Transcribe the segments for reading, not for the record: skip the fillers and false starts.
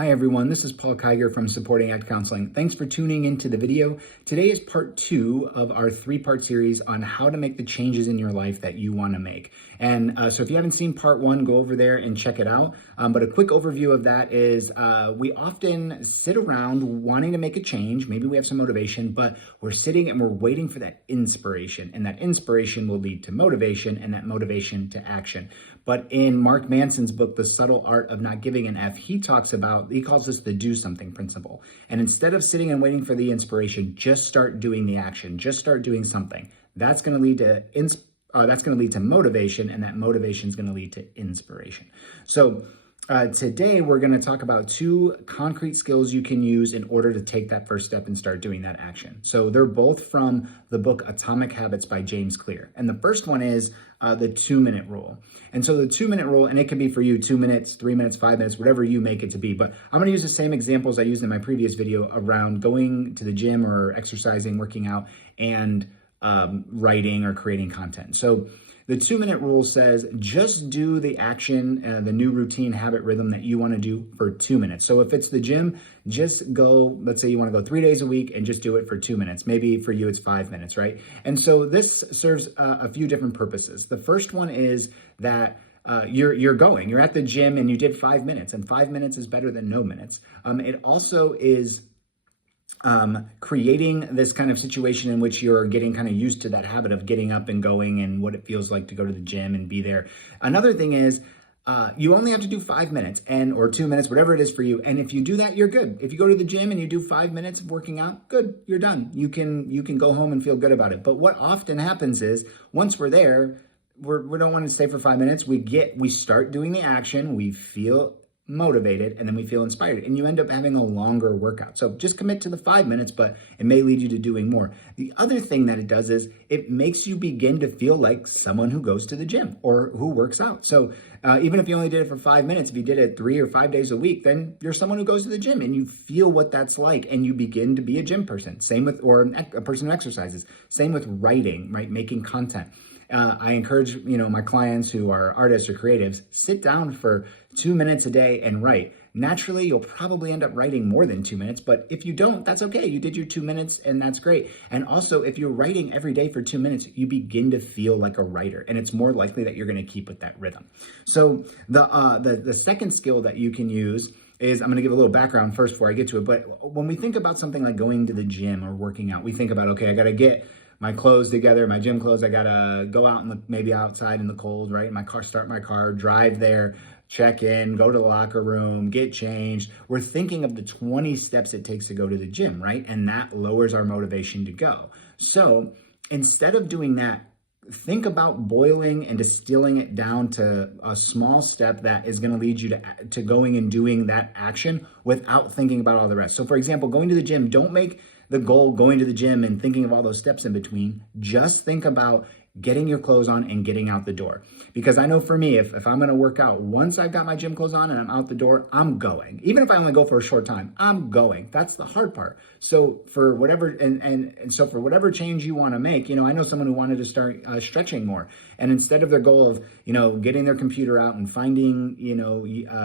Hi everyone, this is Paul Kiger from Supporting Act Counseling. Thanks for tuning into the video. Today is part 2 of our 3-part series on how to make the changes in your life that you want to make. And so if you haven't seen part 1, go over there and check it out. But a quick overview of that is we often sit around wanting to make a change. Maybe we have some motivation, but we're sitting and we're waiting for that inspiration. And that inspiration will lead to motivation, and that motivation to action. But in Mark Manson's book, The Subtle Art of Not Giving an F, he calls this the do something principle. And instead of sitting and waiting for the inspiration, just start doing the action. Just start doing something. That's going to lead to motivation, and that motivation is going to lead to inspiration. So today we're going to talk about 2 concrete skills you can use in order to take that first step and start doing that action. So they're both from the book Atomic Habits by James Clear. And the first one is the 2-minute rule. And so the 2-minute rule, and it can be for you 2 minutes, 3 minutes, 5 minutes, whatever you make it to be. But I'm going to use the same examples I used in my previous video around going to the gym or exercising, working out, and writing or creating content. So the 2-minute rule says just do the action, the new routine, habit, rhythm that you want to do for 2 minutes. So if it's the gym, just go, let's say you want to go 3 days a week and just do it for 2 minutes. Maybe for you it's 5 minutes, right? And so this serves a few different purposes. The first one is that you're at the gym and you did 5 minutes, and 5 minutes is better than no minutes. It also is creating this kind of situation in which you're getting kind of used to that habit of getting up and going and what it feels like to go to the gym and be there. Another thing is you only have to do 5 minutes or 2 minutes, whatever it is for you. And if you do that, you're good. If you go to the gym and you do 5 minutes of working out, good, you're done. You can go home and feel good about it. But what often happens is once we're there, we don't want to stay for 5 minutes. We start doing the action, we feel motivated, and then we feel inspired, and you end up having a longer workout. So just commit to the 5 minutes, but it may lead you to doing more. The other thing that it does is it makes you begin to feel like someone who goes to the gym or who works out. So even if you only did it for 5 minutes, if you did it 3 or 5 days a week, then you're someone who goes to the gym and you feel what that's like, and you begin to be a gym person. Same with, or a person who exercises. Same with writing, right? Making content. I encourage, my clients who are artists or creatives, sit down for 2 minutes a day and write. Naturally, you'll probably end up writing more than 2 minutes, but if you don't, that's okay. You did your 2 minutes and that's great. And also, if you're writing every day for 2 minutes, you begin to feel like a writer, and it's more likely that you're going to keep with that rhythm. So the second skill that you can use is, I'm going to give a little background first before I get to it, but when we think about something like going to the gym or working out, we think about, okay, I got to get my clothes together, my gym clothes. I gotta go out maybe outside in the cold, right? Start my car, drive there, check in, go to the locker room, get changed. We're thinking of the 20 steps it takes to go to the gym, right? And that lowers our motivation to go. So instead of doing that, think about boiling and distilling it down to a small step that is going to lead you to going and doing that action without thinking about all the rest. So for example, going to the gym, don't make the goal going to the gym and thinking of all those steps in between. Just think about getting your clothes on and getting out the door. Because I know for me, if I'm going to work out, once I've got my gym clothes on and I'm out the door, I'm going. Even if I only go for a short time, I'm going. That's the hard part. So for whatever, so for whatever change you want to make, I know someone who wanted to start stretching more. And instead of their goal of, getting their computer out and finding,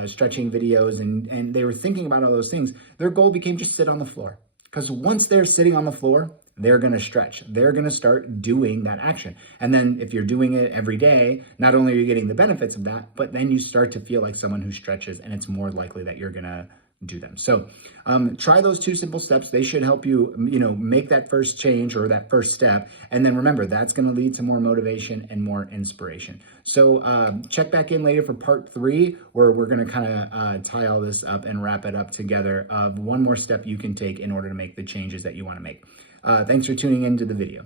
stretching videos, and they were thinking about all those things, their goal became just sit on the floor. Because once they're sitting on the floor, they're going to stretch. They're going to start doing that action. And then if you're doing it every day, not only are you getting the benefits of that, but then you start to feel like someone who stretches, and it's more likely that you're going to do them. So try those 2 simple steps. They should help you, make that first change or that first step. And then remember, that's going to lead to more motivation and more inspiration. So check back in later for part 3, where we're going to kind of tie all this up and wrap it up together of one more step you can take in order to make the changes that you want to make. Thanks for tuning into the video.